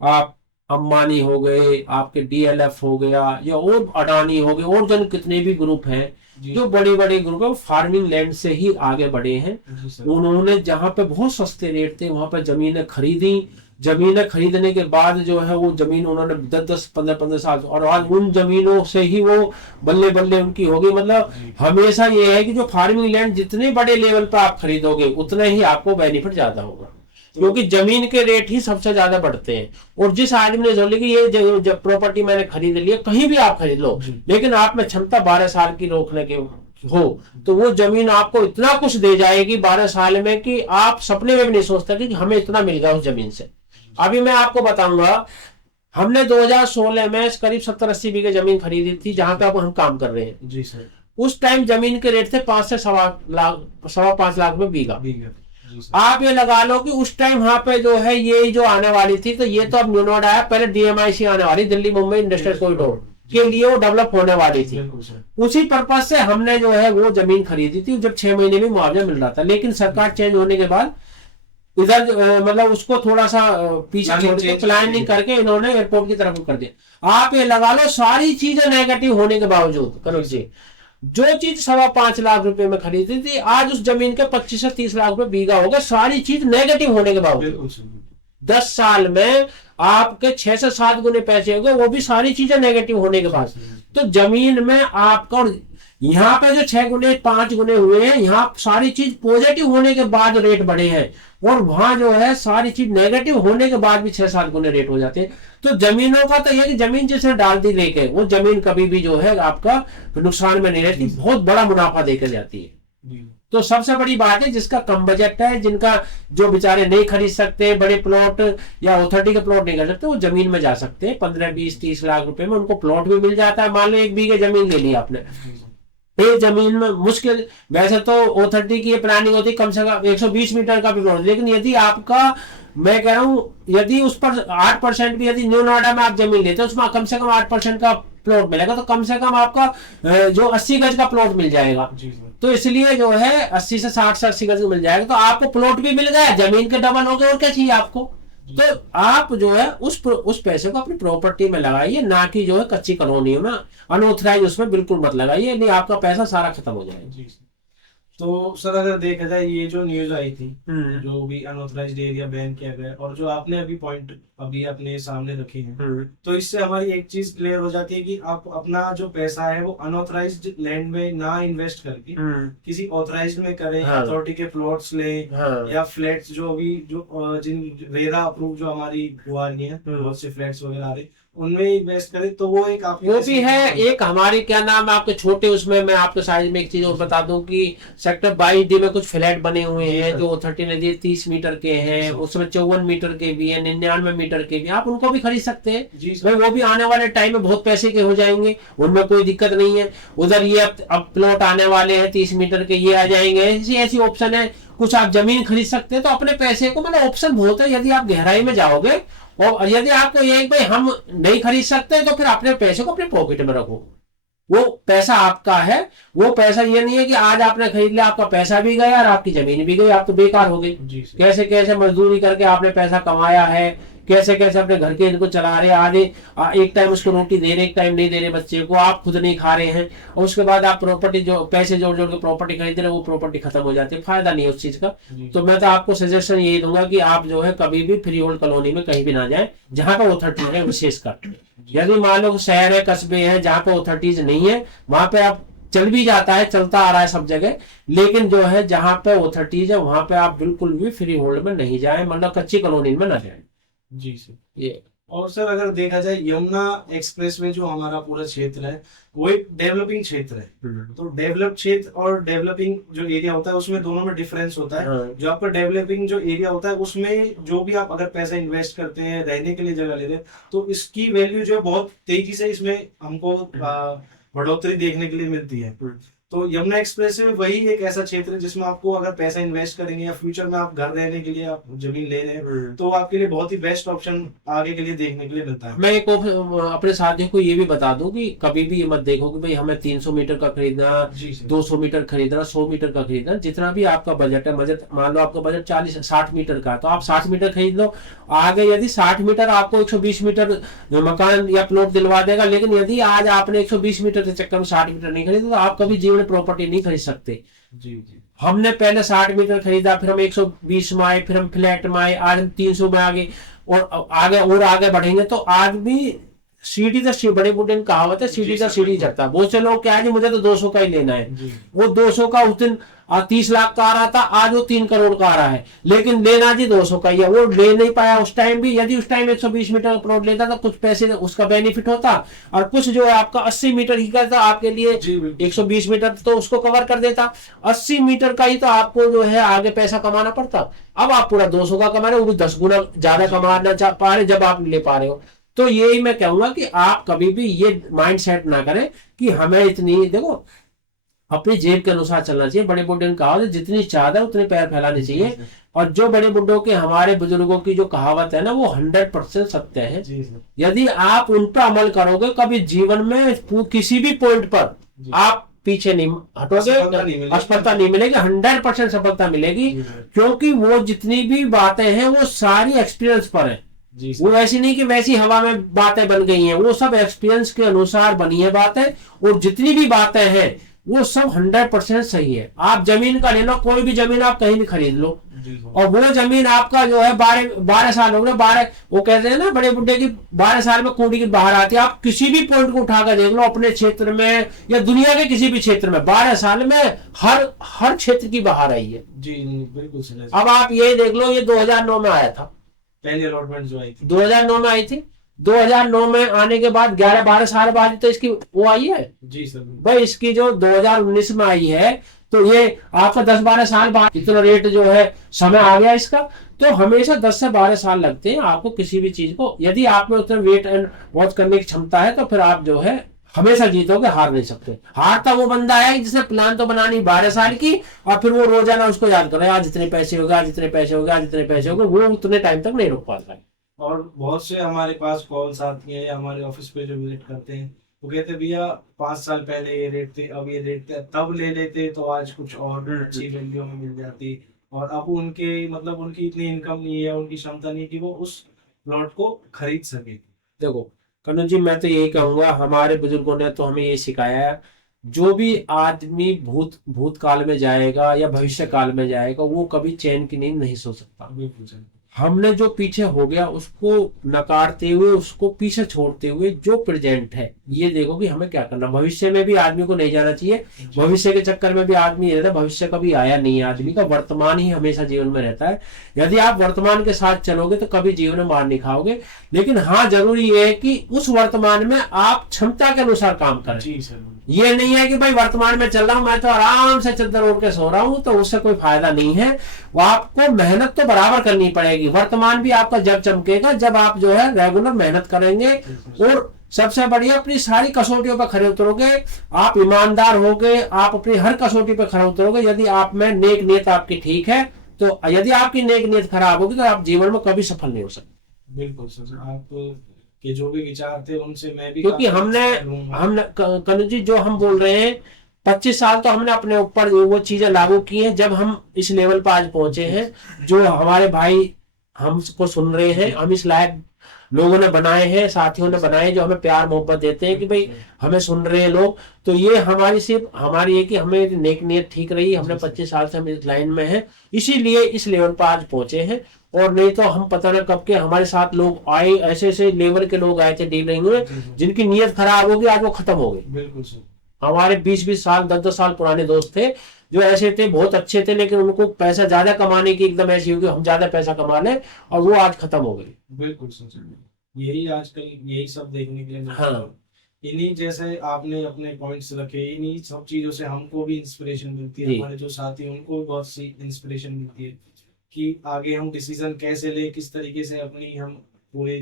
आप अंबानी हो गए, आपके DLF हो गया, या और अडानी हो गए, और जन कितने भी ग्रुप हैं जो बड़े बड़े ग्रुप है, फार्मिंग लैंड से ही आगे बढ़े हैं। उन्होंने जहां पे बहुत सस्ते रेट थे वहां पे जमीनें खरीदी, जमीनें खरीदने के बाद जो है वो जमीन उन्होंने 10-10, 15-15 साल, और आज उन जमीनों से ही वो बल्ले बल्ले उनकी होगी। मतलब हमेशा ये है कि जो फार्मिंग लैंड जितने बड़े लेवल पर आप खरीदोगे उतने ही आपको बेनिफिट ज्यादा होगा, क्योंकि जमीन के रेट ही सबसे ज्यादा बढ़ते हैं। और जिस आदमी ने सोच ली कि ये जब प्रॉपर्टी मैंने खरीद ली है, कहीं भी आप खरीद लो, लेकिन आप में क्षमता 12 साल की रोकने के हो तो वो जमीन आपको इतना कुछ दे जाएगी 12 साल में कि आप सपने में भी नहीं सोचते कि हमें इतना मिल गया उस जमीन से। अभी मैं आपको बताऊंगा, हमने 2016 में करीब 70-80 बीघे जमीन खरीदी थी जहां पे अब हम काम कर रहे हैं। जी सर। उस टाइम जमीन के रेट थे 5 से 5.25 लाख में बीघा। आप ये लगा लो कि उस टाइम वहां पे जो है ये जो आने वाली थी, तो ये तो अब न्यू नोएडा है, पहले DMIC आने वाली, दिल्ली मुंबई इंडस्ट्रियल कॉरिडोर के लिए वो डेवलप होने वाली थी। उसी पर्पज से हमने जो है वो जमीन खरीदी थी, जब 6 महीने में मुआवजा मिल रहा था। लेकिन सरकार चेंज होने के बाद इधर मतलब उसको थोड़ा सा पीछे Planning छोड़ के change प्लानिंग करके इन्होंने एयरपोर्ट की तरफ कर दिया। आप ये लगा लो सारी चीजें नेगेटिव होने के बावजूद करोड़ जी, जो चीज 5.25 लाख रुपए में खरीदी थी आज उस जमीन के 25 से 30 लाख रुपए बीघा हो गए, सारी चीज नेगेटिव होने के बावजूद। बिल्कुल सही। 10 साल में आपके 6 से 7 गुने पैसे हो गए, वो भी सारी चीजें नेगेटिव होने के बाद। तो जमीन में आपका यहाँ पे जो 6 गुने 5 गुने हुए हैं, यहाँ सारी चीज पॉजिटिव होने के बाद रेट बढ़े हैं, और वहां जो है सारी चीज नेगेटिव होने के बाद भी 6-7 गुने रेट हो जाते हैं। तो जमीनों का तो ये कि जमीन जिसने डाल दी लेके, वो जमीन कभी भी जो है आपका नुकसान में नहीं रहती, बहुत बड़ा मुनाफा देकर जाती है। तो सबसे बड़ी बात है जिसका कम बजट है, जिनका जो बेचारे नहीं खरीद सकते बड़े प्लॉट या अथॉरिटी के प्लॉट नहीं कर सकते, वो जमीन में जा सकते हैं। 15, 20, 30 लाख रुपए में उनको प्लॉट भी मिल जाता है। मान लो 1 बीघे जमीन ले ली आपने, ये जमीन में मुश्किल, वैसे तो अथॉरिटी की ये प्लानिंग होती है कम से कम 120 मीटर का भी प्लॉट, लेकिन यदि आपका, मैं कह रहा हूं, यदि उस पर 8% भी, यदि न्यू नोएडा में आप जमीन लेते हैं उसमें कम से कम 8% का प्लॉट मिलेगा, तो कम से कम आपका जो 80 गज का प्लॉट मिल जाएगा। तो इसलिए जो है 80 से 60 से 80 गज मिल जाएगा, तो आपको प्लॉट भी मिल गया, जमीन के डबल हो गए, और क्या चाहिए आपको। तो आप जो है उस पैसे को अपनी प्रॉपर्टी में लगाइए, ना कि जो है कच्ची कॉलोनियों में अनऑथराइज उसमें बिल्कुल मत लगाइए, नहीं आपका पैसा सारा खत्म हो जाएगा। तो सर अगर देखा जाए ये जो न्यूज आई थी, जो भी अनऑथराइज्ड एरिया बैन किया गया, और जो आपने अभी पॉइंट अभी अपने सामने रखे हैं, तो इससे हमारी एक चीज क्लियर हो जाती है कि आप अपना जो पैसा है वो अनऑथराइज्ड लैंड में ना इन्वेस्ट करके किसी ऑथराइज्ड में करें, अथॉरिटी के प्लॉट्स ले, या फ्लैट्स जो भी जो जिन रेरा अप्रूव जो हमारी हुआ नहीं है, बहुत से फ्लैट्स वगैरह आ रहे, उनमें इन्वेस्ट करें, तो वो एक आप वो भी है। एक हमारी क्या नाम है आपके छोटे, उसमें मैं आपके साइज में एक चीज और बता दूं कि सेक्टर 22D में कुछ फ्लैट बने हुए हैं जो अथॉरिटी ने दिए, 30 मीटर के हैं, उसमें 54 मीटर के भी है, 99 मीटर के भी, आप उनको भी खरीद सकते हैं भाई, वो भी आने वाले टाइम में बहुत पैसे के हो जाएंगे, उनमें कोई दिक्कत नहीं है। उधर ये अब प्लॉट आने वाले हैं 30 मीटर के, ये आ जाएंगे, ऐसी ऑप्शन है। कुछ आप जमीन खरीद सकते हैं, तो अपने पैसे को, मतलब ऑप्शन बहुत है, यदि आप गहराई में जाओगे। और यदि आपको ये भाई हम नहीं खरीद सकते, तो फिर अपने पैसे को अपने पॉकेट में रखो, वो पैसा आपका है। वो पैसा ये नहीं है कि आज आपने खरीद लिया, आपका पैसा भी गया और आपकी जमीन भी गई, आप तो बेकार हो गई। कैसे कैसे मजदूरी करके आपने पैसा कमाया है, कैसे कैसे अपने घर के इनको चला रहे, आधे एक टाइम उसको रोटी दे रहे, एक टाइम नहीं दे रहे बच्चे को, आप खुद नहीं खा रहे हैं, और उसके बाद आप प्रॉपर्टी जो पैसे जोड़ जोड़ के प्रॉपर्टी खरीद रहे, वो प्रॉपर्टी खत्म हो जाती है, फायदा नहीं है उस चीज का। तो मैं तो आपको सजेशन यही दूंगा कि आप जो है कभी भी फ्री होल्ड कॉलोनी में कहीं भी ना जाए जहां पर अथॉरिटी है, विशेषकर यदि मान लो शहर है, कस्बे हैं जहां पर अथॉरिटीज नहीं है, वहां पे आप चल भी जाता है, चलता आ रहा है सब जगह, लेकिन जो है जहां पे अथॉरिटीज है वहां पे आप बिल्कुल भी फ्री होल्ड में नहीं जाए, मतलब कच्ची कॉलोनी में ना जाए। जी सर। ये और सर अगर देखा जाए यमुना एक्सप्रेस में जो हमारा पूरा क्षेत्र है वो एक डेवलपिंग क्षेत्र है, तो डेवलप क्षेत्र और डेवलपिंग जो एरिया होता है उसमें दोनों में डिफरेंस होता है। जो आपका डेवलपिंग जो एरिया होता है उसमें जो भी आप अगर पैसा इन्वेस्ट करते हैं, रहने के लिए जगह लेते हैं, तो इसकी वैल्यू जो है बहुत तेजी से इसमें हमको बढ़ोतरी देखने के लिए मिलती है। तो यमुना एक्सप्रेस में वही एक ऐसा क्षेत्र है जिसमें आपको अगर पैसा इन्वेस्ट करेंगे या फ्यूचर में आप घर रहने के लिए आप जमीन ले रहे हैं, तो आपके लिए बहुत ही बेस्ट ऑप्शन आगे के लिए देखने के लिए मिलता है। मैं एक अपने साथियों को ये भी बता दूं कि कभी भी ये मत देखो कि भाई हमें 300 मीटर का खरीदना, 200 मीटर खरीदना, 100 मीटर का खरीदना, जितना भी आपका बजट है, बजट मान लो आपका बजट 40-60 मीटर का, तो आप 60 मीटर खरीद लो। आगे यदि 60 मीटर आपको 120 मीटर मकान या प्लॉट दिलवा देगा, लेकिन यदि आज आपने 120 मीटर के चक्कर में 60 मीटर नहीं खरीदा, तो आप कभी जीवन प्रॉपर्टी नहीं खरीद सकते। जी। हमने पहले 60 मीटर खरीदा, फिर हम 120 में आए, फिर हम फ्लैट में आए, आज हम 300 में आगे और आगे बढ़ेंगे। तो आज भी सीढ़ी तो बड़े बुढ़े ने कहावत है, सीढ़ी तो सीढ़ी चढ़ता। बहुत से लोग क्या है, मुझे तो 200 का ही लेना है, वो 200 का उस दिन 30 लाख का आ रहा था, आज वो 3 करोड़ का आ रहा है, लेकिन लेना जी 200 का ही है। वो ले नहीं पाया उस टाइम भी। यदि उस टाइम 120 मीटर का प्लॉट लेता तो कुछ पैसे उसका बेनिफिट होता, और कुछ जो है आपका 80 मीटर ही का था आपके लिए, 120 मीटर तो उसको कवर कर देता, 80 मीटर का ही तो आपको जो है आगे पैसा कमाना पड़ता। अब आप पूरा 200 का कमा रहे हो, वो भी 10 गुना ज्यादा कमाना पा रहे जब आप ले पा रहे हो। तो यही मैं कहूंगा कि आप कभी भी ये माइंड सेट ना करें कि हमें इतनी, देखो अपनी जेब के अनुसार चलना चाहिए। बड़े बुड्ढे ने कहा जितनी चादर उतने पैर फैलाने चाहिए, और जो बड़े बुड्ढों के हमारे बुजुर्गों की जो कहावत है ना, वो 100% सत्य है। यदि आप उन पर अमल करोगे, कभी जीवन में किसी भी पॉइंट पर आप पीछे नहीं सफलता नहीं हटोगे, मिलेगी। असफलता नहीं मिलेगी, 100% सफलता मिलेगी। जी सर। क्योंकि वो जितनी भी बातें हैं वो सारी एक्सपीरियंस पर है। जी वो सर। ऐसी नहीं कि वैसी हवा में बातें बन गई हैं, वो सब एक्सपीरियंस के अनुसार बनी है बातें। और जितनी भी बातें हैं वो सब 100% सही है। आप जमीन का ले लो, कोई भी जमीन आप कहीं भी खरीद लो, जी सर। और वो जमीन आपका जो है 12 साल हो गए, 12, वो कहते हैं ना बड़े बुड्ढे की 12 साल में कूड़ी की बाहर आती है। आप किसी भी पॉइंट को उठाकर देख लो अपने क्षेत्र में या दुनिया के किसी भी क्षेत्र में, 12 साल में हर क्षेत्र की बाहर आई है। जी बिल्कुल सर। अब आप ये देख लो, ये 2009 में आया था, पहली अलॉटमेंट जो आई थी 2009 में आई थी। 2009 में आने के बाद 11-12 साल बाद तो इसकी वो आई है जी सर। भाई। इसकी जो 2019 में आई है, तो ये आपका 10-12 साल बाद इतना रेट जो है समय आ गया इसका। तो हमेशा 10 से 12 साल लगते हैं आपको किसी भी चीज को। यदि आप में उतना वेट एंड वॉच करने की क्षमता है तो फिर आप जो है हमेशा जीतोगे, हार नहीं सकते। हारता वो बंदा है जिसने प्लान तो बनानी 12 साल की, और फिर वो रोजाना उसको याद करे, आज इतने पैसे हो गए, आज इतने पैसे हो गए, आज इतने पैसे हो गए, वो उतने टाइम तक नहीं रुक पाता है। और बहुत से हमारे पास कॉल्स आती हैं या हमारे ऑफिस पे जो विजिट करते हैं, वो कहते हैं भैया 5 साल पहले ये रेट थे, अब ये रेट थे, तब ले लेते तो आज कुछ और अच्छी वैल्यू में मिल जाती। और अब उनके मतलब उनकी इतनी इनकम नहीं है, उनकी क्षमता नहीं कि वो उस प्लॉट को खरीद सके। देखो कनु जी, मैं तो यही कहूंगा, हमारे बुजुर्गों ने तो हमें ये सिखाया है, जो भी आदमी भूतकाल में जाएगा या भविष्य काल में जाएगा वो कभी चैन की नींद नहीं सो सकता। बिल्कुल सर। हमने जो पीछे हो गया उसको नकारते हुए, उसको पीछे छोड़ते हुए जो प्रेजेंट है ये देखो कि हमें क्या करना। भविष्य में भी आदमी को नहीं जाना चाहिए, भविष्य के चक्कर में भी आदमी रहता है, भविष्य कभी आया नहीं है आदमी का, वर्तमान ही हमेशा जीवन में रहता है। यदि आप वर्तमान के साथ चलोगे तो कभी जीवन में मार नहीं खाओगे। लेकिन हाँ, जरूरी है कि उस वर्तमान में आप क्षमता के अनुसार काम करें। जी सर। ये नहीं है कि भाई वर्तमान में चल रहा हूं, मैं तो आराम से चादर ओढ़ के सो रहा हूं, तो उससे कोई फायदा नहीं है। वो आपको मेहनत तो बराबर करनी पड़ेगी। वर्तमान भी आपका जब चमकेगा जब आप जो है रेगुलर मेहनत करेंगे, और सबसे बढ़िया अपनी सारी कसौटियों पर खड़े उतरोगे, आप ईमानदार होगे, आप अपनी हर कसौटी पर खड़े उतरोगे। यदि आप में नेक नीयत आपकी ठीक है, तो यदि आपकी नेक नीयत खराब होगी तो आप जीवन में कभी सफल नहीं हो सकते। बिल्कुल सर। आप के जो भी विचार थे उनसे मैं भी क्योंकि हमने कनु जी जो हम बोल रहे हैं, 25 साल तो हमने अपने ऊपर वो चीजें लागू की हैं। जब हम इस लेवल पर आज पहुंचे हैं, जो हमारे भाई हमको सुन रहे हैं, हम इस लायक लोगों ने बनाए हैं, साथियों ने बनाए, जो हमें प्यार मोहब्बत देते हैं कि भाई हमें सुन रहे हैं लोग, तो ये हमारी सिर्फ हमारी है कि हमें नेक नीयत ठीक रही। हमने 25 साल से हम इस लाइन में हैं, इसीलिए इस लेवल पर आज पहुंचे हैं। और नहीं तो हम पता ना कब के हमारे साथ लोग आए, ऐसे ऐसे लेवल के लोग आए थे डीलिंग में, जिनकी नीयत खराब होगी आज वो खत्म हो गई। बिल्कुल सर। हमारे 20-20 साल 10-10 साल पुराने दोस्त थे जो ऐसे थे, बहुत अच्छे थे, लेकिन उनको पैसा ज्यादा कमाने की एकदम ऐसी होगी हम ज्यादा पैसा कमा लें, और वो आज खत्म हो गई। बिल्कुल सर। यही आजकल यही सब देखने के लिए मिलता है। हाँ। इन्हीं जैसे आपने अपने पॉइंट्स रखे, इन्हीं सब चीजों से हमको भी इंस्पिरेशन मिलती है, हमारे जो साथी हैं उनको भी बहुत सी इंस्पिरेशन मिलती है कि आगे हम डिसीजन कैसे ले, किस तरीके से अपनी हम पूरे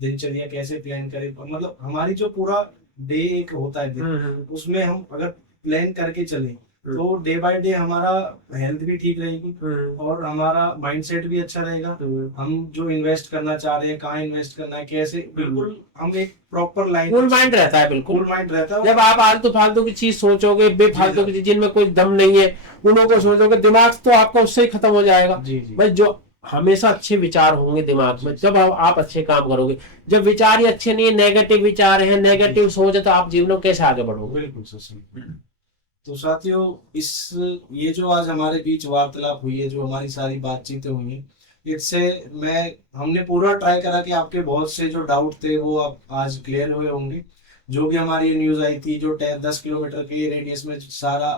दिनचर्या कैसे प्लान करें। मतलब हमारी जो पूरा डे एक होता है दिन, उसमें हम अगर प्लान करके चलें तो डे बाय डे हमारा हेल्थ भी ठीक रहेगी और हमारा माइंडसेट भी अच्छा रहेगा। हम जो इन्वेस्ट करना चाह रहे हैं, कहाँ इन्वेस्ट करना है, कैसे, बिल्कुल हम एक प्रॉपर लाइन, कूल माइंड रहता है। बिल्कुल कूल माइंड रहता है। जब आप आलतू फालतू की चीज सोचोगे, बेफालतू की चीज जिनमें कोई दम नहीं है, उन्हों को सोचोगे, दिमाग तो आपका उससे ही खत्म हो जाएगा। जी जी। भाई जो हमेशा अच्छे विचार होंगे दिमाग में, जब आप अच्छे काम करोगे। जब विचार ही अच्छे नहीं है, नेगेटिव विचार है, नेगेटिव सोच है, तो आप जीवन में कैसे आगे बढ़ोगे। बिल्कुल सर। तो साथियों, ये जो आज हमारे बीच वार्तालाप हुई है, जो हमारी सारी बातचीतें हुई हैं, इससे हमने पूरा ट्राई करा कि आपके बहुत से जो डाउट थे वो आप आज क्लियर हुए होंगे। जो भी हमारी न्यूज आई थी, जो 10 किलोमीटर के रेडियस में सारा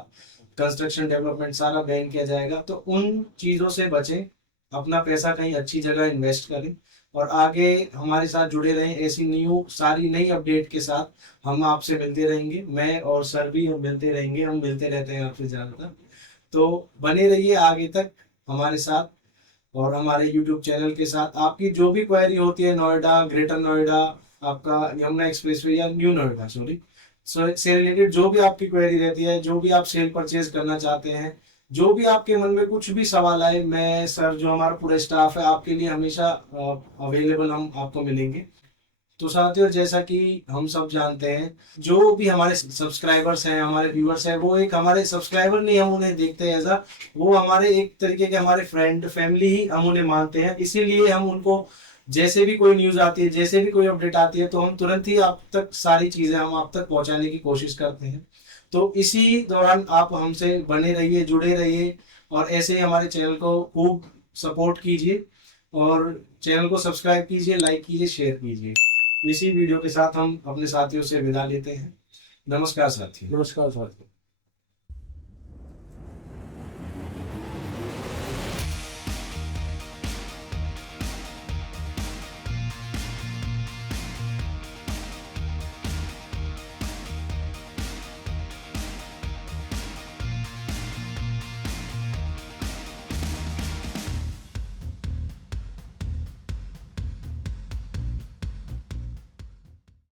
कंस्ट्रक्शन डेवलपमेंट सारा बैन किया जाएगा, तो उन चीजों से बचें, अपना पैसा कहीं अच्छी जगह इन्वेस्ट करें और आगे हमारे साथ जुड़े रहें। ऐसी सारी नई अपडेट के साथ हम आपसे मिलते रहेंगे। मैं और सर भी हम मिलते रहेंगे, हम मिलते रहते हैं आपसे ज़्यादातर। तो बने रहिए आगे तक हमारे साथ और हमारे यूट्यूब चैनल के साथ। आपकी जो भी क्वेरी होती है, नोएडा, ग्रेटर नोएडा, आपका यमुना एक्सप्रेसवे या न्यू नोएडा से रिलेटेड जो भी आपकी क्वेरी रहती है, जो भी आप सेल परचेज करना चाहते हैं, जो भी आपके मन में कुछ भी सवाल आए, मैं सर जो हमारा पूरा स्टाफ है आपके लिए हमेशा अवेलेबल हम आपको मिलेंगे। तो साथियों, जैसा कि हम सब जानते हैं, जो भी हमारे सब्सक्राइबर्स हैं, हमारे व्यूअर्स हैं, वो एक हमारे सब्सक्राइबर नहीं, हम उन्हें देखते हैं एज वो हमारे एक तरीके के हमारे फ्रेंड फैमिली ही हम उन्हें मानते हैं। इसीलिए हम उनको जैसे भी कोई न्यूज़ आती है, जैसे भी कोई अपडेट आती है, तो हम तुरंत ही आप तक सारी चीज़ें हम आप तक पहुंचाने की कोशिश करते हैं। तो इसी दौरान आप हमसे बने रहिए, जुड़े रहिए, और ऐसे ही हमारे चैनल को खूब सपोर्ट कीजिए, और चैनल को सब्सक्राइब कीजिए, लाइक कीजिए, शेयर कीजिए। इसी वीडियो के साथ हम अपने साथियों से विदा लेते हैं। नमस्कार साथियों। नमस्कार साथियों।